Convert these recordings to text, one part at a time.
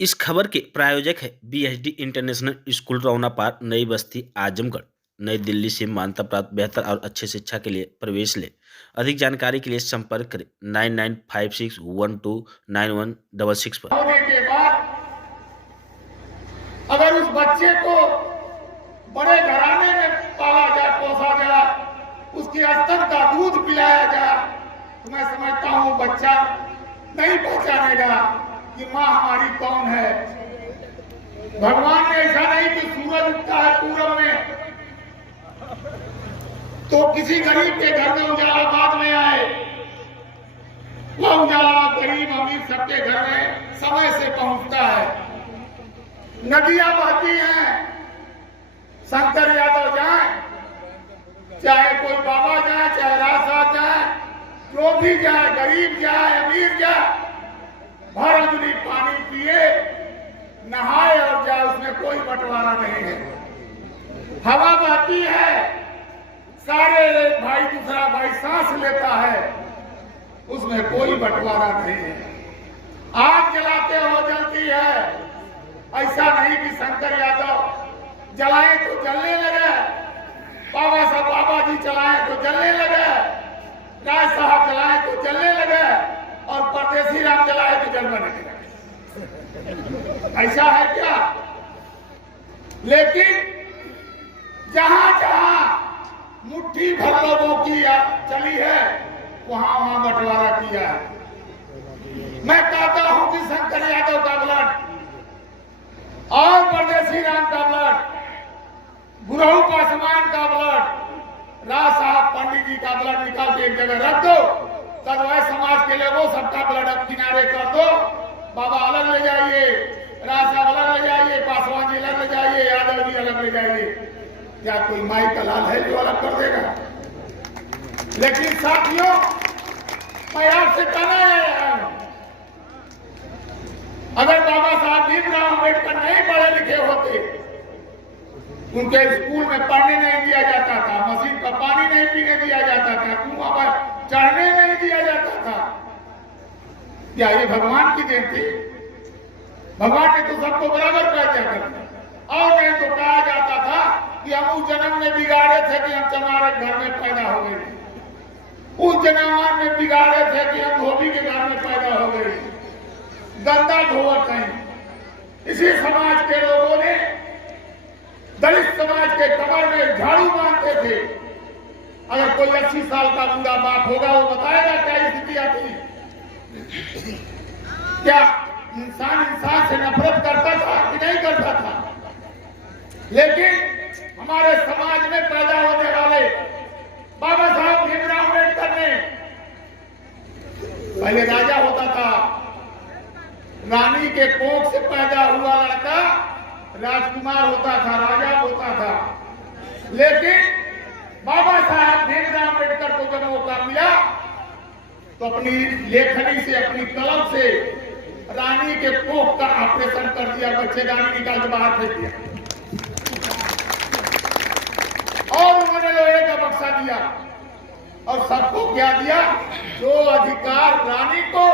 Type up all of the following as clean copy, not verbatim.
इस खबर के प्रायोजक है बीएचडी इंटरनेशनल स्कूल रौना पार्क नई बस्ती आजमगढ़ नई दिल्ली से मान्यता प्राप्त बेहतर और अच्छी शिक्षा के लिए प्रवेश ले। अधिक जानकारी के लिए संपर्क करें 9956129166 पर। होने के बाद अगर उस बच्चे को बड़े घराने में पाला जाए, पोसा जाए, उसके स्तन का दूध पिलाया जाए, तो मैं समझता हूँ बच्चा नहीं पहचानेगा कि माँ हमारी कौन है। भगवान ने ऐसा नहीं कि सूरज उगता है पूरब में तो किसी गरीब के घर में उजाला बाद में आए। वह उजाला गरीब अमीर सबके घर में समय से पहुंचता है। नदियां बहती हैं, शंकर यादव जाए, चाहे कोई बाबा जाए, चाहे राजा जाए, जो भी जाए, गरीब जाए, अमीर जाए, भर उजली पानी पिए, नहाए और जाए, उसमें कोई बंटवारा नहीं है। हवा बहती है, सारे भाई दूसरा भाई सांस लेता है, उसमें कोई बंटवारा नहीं है। आग जलाते हो जलती है, ऐसा नहीं कि शंकर यादव जलाए तो जलने लगे, बाबा साहब बाबा जी चलाए तो जलने लगे, राय साहब जलाए तो जलने लगे और परदेसी राम जलाए तो जलने लगे। ऐसा है क्या? लेकिन जहां जहां मुट्ठी भर लोगों की चली है, वहां वहां बंटवारा किया है। मैं कहता हूं कि शंकर यादव का ब्लड और परदेसी राम का ब्लड, गुरहु पासवान का ब्लड, राज साहब पंडित जी का ब्लड निकाल के एक जगह रख दो, कदवाई समाज के लोगों सबका ब्लड अब किनारे कर दो। बाबा अलग ले जाइए, राज साहब अलग ले जाइए, पासवान जी अलग ले जाइए, यादव जी अलग ले जाइए। क्या कोई माई का लाल है जो अलग कर देगा? लेकिन साथियों, मैं आपसे कहना आया हूं, अगर बाबा साहब भीमराव अम्बेडकर नहीं पढ़े लिखे होते, उनके स्कूल में पढ़ने नहीं दिया जाता था, मशीन का पानी नहीं पीने दिया जाता था, कुआं पर चढ़ने नहीं दिया जाता था, क्या ये भगवान की देन थी? भगवान ने तो सबको बराबर कर दिया करते। और नहीं तो कहा जाता था कि हम उस जन्म में बिगाड़े थे कि हम चमारे घर में पैदा हो गए, उस जन्म में बिगाड़े थे कि हम धोबी के घर में पैदा हो गए, गंदा धोवत है। इसी समाज के लोगों ने दलित समाज के कमर में झाड़ू बांधते थे। अगर कोई 80 साल का बूढ़ा बाप होगा, वो बताएगा क्या स्थिति आती। क्या इंसान इंसान से नफरत करता था कि नहीं करता था? लेकिन हमारे समाज में पैदा होने वाले बाबा साहब भीमराव अम्बेडकर ने, पहले राजा होता था, रानी के कोख से पैदा हुआ लड़का राजकुमार होता था, राजा होता था। लेकिन बाबा साहब भीमराव अम्बेडकर को जब मौका मिला तो अपनी लेखनी से, अपनी कलम से रानी के कोख का ऑपरेशन कर दिया, बच्चेदानी निकाल के बाहर फेंक दिया और उन्होंने लोहे का बक्सा दिया और सबको क्या दिया? जो अधिकार रानी को,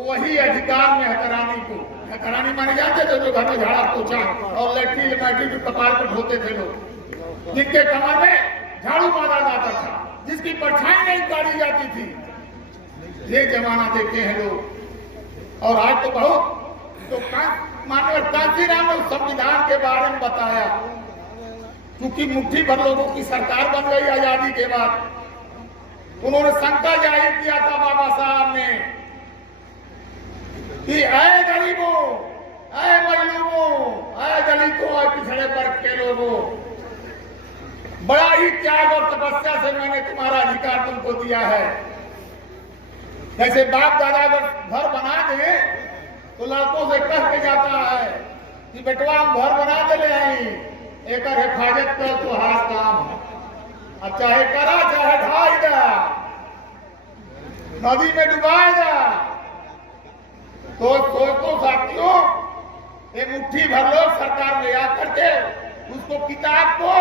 वही अधिकार में हकरानी को। हकरानी माने जाते थे जो घर में झाड़ा पोछा और लैट्रिन मैट्रिन जो कपार पर धोते थे लोग, जिनके कमर में झाड़ू बांधा जाता था, जिसकी परछाई नहीं काटी जाती थी। ये जमाना देखे हैं लोग। और आज तो बहुत तो माननीय कांशीराम ने संविधान के बारे में बताया, क्योंकि मुट्ठी भर लोगों की सरकार बन गई आजादी के बाद। उन्होंने संकल्प जाहिर किया था बाबा साहब ने कि ऐ गरीबों, ऐ मजलूमों, ऐ दलितों, ऐ पिछड़े वर्ग के लोगों, बड़ा ही त्याग और तपस्या से मैंने तुम्हारा अधिकार तुमको दिया है। जैसे बाप दादा अगर घर बना दे तो लड़कों से कह के जाता है कि बेटवा हम घर बना दे ले आई, एक हिफाजत कर तो हाथ काम है, अब चाहे करा चाहे ढाई दा, नदी में डुबाए दा। तो साथियों, ये मुट्ठी भर लोग सरकार में आकर के उसको किताब को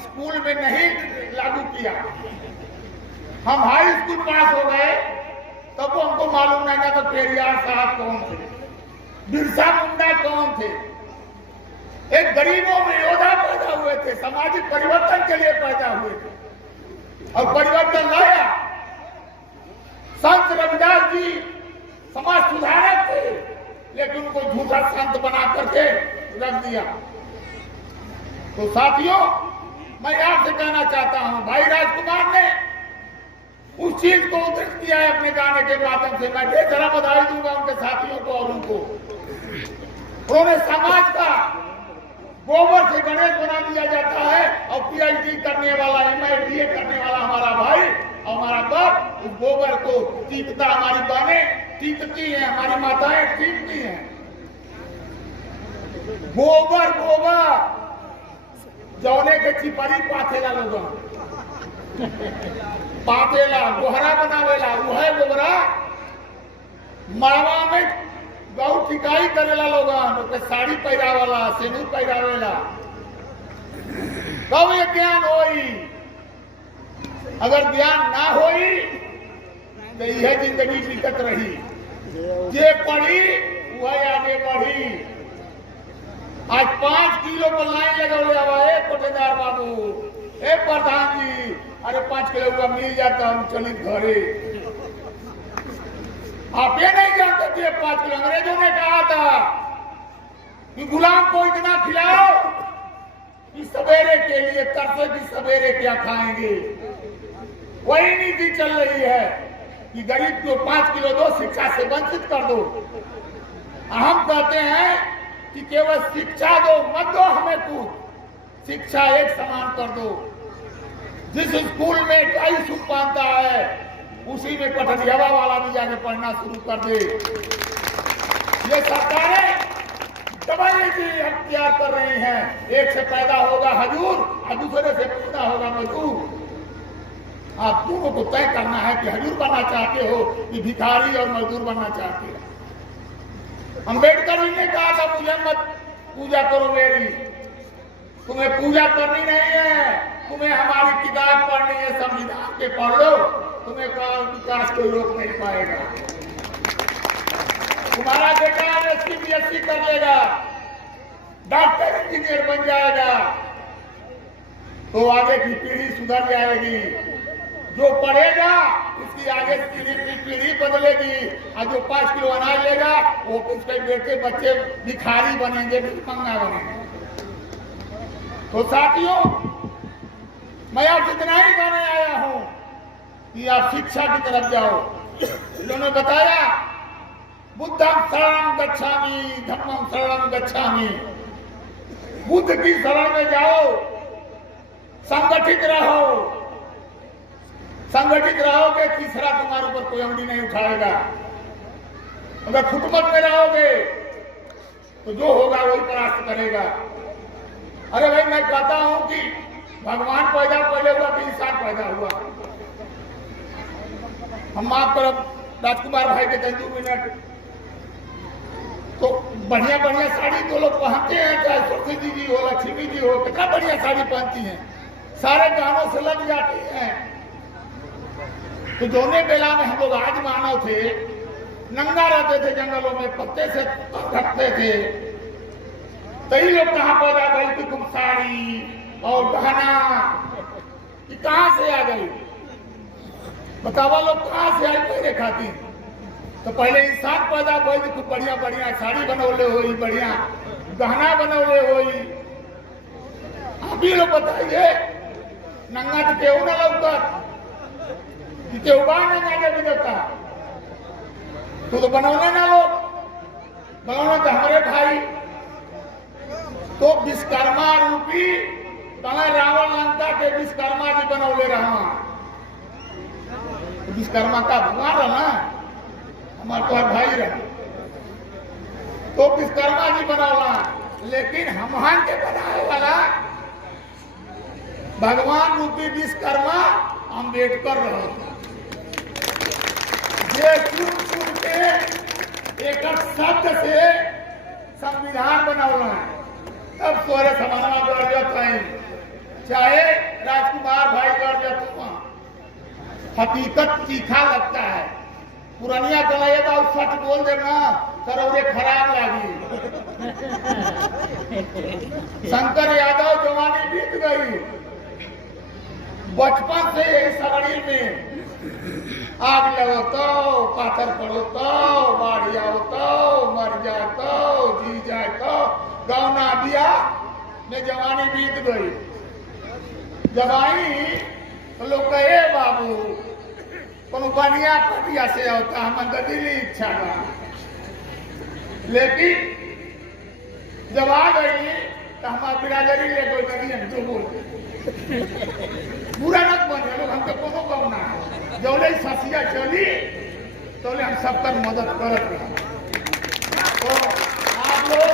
स्कूल में नहीं लागू किया। हम हाई स्कूल पास हो गए तब वो हमको मालूम नहीं था तो पेरियार साहब कौन थे। बिरसा मुंडा कौन थे? एक गरीबों में योद्धा पैदा हुए थे, सामाजिक परिवर्तन के लिए पैदा हुए थे और परिवर्तन लाया। संत रविदास जी समाज सुधारक थे, लेकिन उनको झूठा संत बना करके रख दिया। तो साथियों, मैं आपसे कहना चाहता हूं, भाई राजकुमार ने उस चीज को उद्धृत किया है अपने गाने के माध्यम से। मैं ढेर सारा बधाई दूंगा उनके साथियों को और उनको। उन्होंने समाज का गोबर से गणेश बना दिया जाता है और पीएचडी करने वाला, एमए करने वाला हमारा भाई और हमारा बाप उस गोबर को टीपता, हमारी बहनें टीपती हैं, हमारी माताएं टीपती हैं। गोबर गोबर जौने के चिपरी पाथेला लोग पाथेला गोहरा बनावेला, वह गोबरा मड़वा में गौ टिकाई करेला लोगन, साड़ी पहिरावेला, सेनूर पहिरावेला। कब ये ज्ञान होई? अगर ज्ञान ना होई तो यह जिंदगी टिकट रही। जे पढ़ी वह आगे बढ़ी। आज 5 किलो पर लाइन लगौले हवा। कोटेदार बाबू, ए प्रधान जी, अरे 5 किलो का मिल जाता, हम चले घरे। आप ये नहीं जानते थे 5 किलो अंग्रेजों ने कहा था कि गुलाम को इतना खिलाओ कि सवेरे के लिए तरसे कि सवेरे क्या खाएंगे। वही नीति चल रही है कि गरीब को 5 किलो दो, शिक्षा से वंचित कर दो। हम कहते हैं कि केवल शिक्षा दो, मत दो हमें कुछ, शिक्षा एक समान कर दो। जिस स्कूल में 2.5 सूट पहनता है, उसी में पठनियावा वाला भी जाके पढ़ना शुरू कर दे। ये सरकारें डबल अख्तियार कर रही हैं। एक से पैदा होगा हजूर और दूसरे से पैदा होगा मजदूर। आप दोनों को तय करना है कि हजूर बनना चाहते हो कि भिखारी और मजदूर बनना चाहते हो। अम्बेडकर जी ने कहा था, मुझे मत पूजा करो मेरी, तुम्हें पूजा करनी नहीं है, तुम्हें हमारी किताब पढ़नी है, संविधान के पढ़ लो, तुम्हें विकास कोई रोक नहीं पाएगा। तुम्हारा बेटा एमएससी बीएससी कर लेगा, डॉक्टर इंजीनियर बन जाएगा, तो आगे की पीढ़ी सुधर जाएगी। जो पढ़ेगा उसकी आगे की पीढ़ी बदलेगी, और जो 5 किलो अनाज लेगा वो उसके बेटे बच्चे भिखारी बनेंगे, भिखमंगा बनेंगे। तो साथियों, मैं आपसे इतना ही कहने आया हूं कि आप शिक्षा की तरफ जाओ। इन्होंने बताया, बुद्धं शरणं गच्छामि, धम्मं शरणं गच्छामि। बुद्ध की शरण में जाओ, संगठित रहो। संगठित रहोगे, तीसरा तुम्हारे ऊपर कोई उंगली नहीं उठाएगा। अगर खुटमत में रहोगे तो जो होगा वही परास्त करेगा। अरे भाई, मैं कहता हूं कि भगवान पैदा पहले हुआ कि इंसान पैदा हुआ? हम माफ करो राजकुमार भाई के 2 मिनट। तो बढ़िया बढ़िया साड़ी जो लोग पहनते हैं, चाहे सरस्वती जी हो, लक्ष्मी जी हो, कितना बढ़िया साड़ी पहनती हैं, सारे गानों से लग जाती हैं। तो दोनों बेला में हम लोग आज मानव थे, नंगा रहते थे, जंगलों में पत्ते से ढकते थे। कई लोग कहाँ पैदा गई कि तुम साड़ी और गहना, ये कहाँ से आ गई? बतावा लोग कहाँ से आई पहले खाती? तो पहले इंसान पैदा भई तो खूब बढ़िया बढ़िया साड़ी बनौले होई, बढ़िया गहना बनौले होई। आप ही लोग बताइए, नंगा तो केहू ना लौकत, केहू बा नंगा जब देता तो बनौले ना लोग, बनौले तो हमारे भाई। तो विश्वकर्मा रूपी तला रावण लंका के विश्वकर्मा जी बनौले रहा। विश्वकर्मा का भगवान रहा, हमारे तो भाई रहा, तो विश्वकर्मा जी बनौला। लेकिन हमान के बनाए वाला भगवान रूपी विश्वकर्मा अम्बेडकर रहा। ये चुन के एक शब्द से संविधान बनौला है। तब तोरे समाना गर्जत है, चाहे राजकुमार भाई गर्जत हुआ। हकीकत तीखा लगता है। पुरानिया गला ये बात सच बोल देना सरोरे खराब लागी। शंकर यादव जवानी बीत गई, बचपन से यही सगड़ी में आग लगो तो, पाथर पड़ो तो, बाढ़ आओ तो, मर जाए तो, जी जाए तो, गौना दिया में जवानी बीत गई। जवानी तो लोग कहे बाबू कोनो बनिया पटिया से होता, हम दिली इच्छा ना, लेकिन जब आ गई तो हमारा बिरादरी ले कोई नहीं, हम तो बोल बुरा मत बन लोग, हमको कोनो कम ना है, जौले ससिया चली तो हम सबकर मदद करत रहा। तो आप लोग